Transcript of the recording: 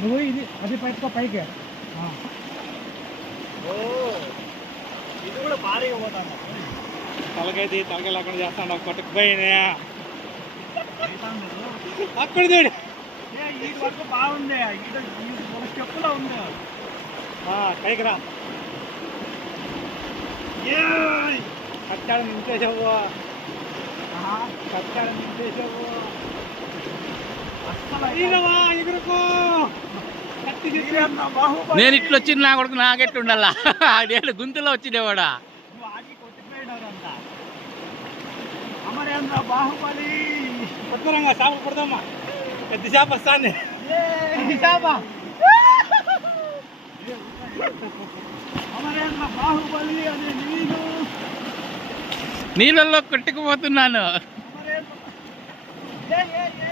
నువ్వు ఇది అది పైకి పైకి ఇది కూడా భారీగా పోతాను. తలకైతే తలకాయ లేకుండా చేస్తాను కొట్టుకుపోయినా అక్కడ చూడు. ఈ వరకు బాగుంది. ఒక స్టెప్పులో ఉంది. పైకి రా. కట్టాడు నింపేసావు. కట్టాడు నింపేసావు. ఎగురుకో. నేను ఇట్లా వచ్చింది నా కొడుకు నాకెట్టు ఉండాలా నేను గుంతులో వచ్చిండేవాడా అమరేంద్ర బాహుబలి. కొత్తరంగా చేపలు పడదామా? పెద్ద చేప వస్తాను. అమరేంద్ర బాహుబలి అనే నీళ్ళల్లో కొట్టుకుపోతున్నాను. అమరేంద్ర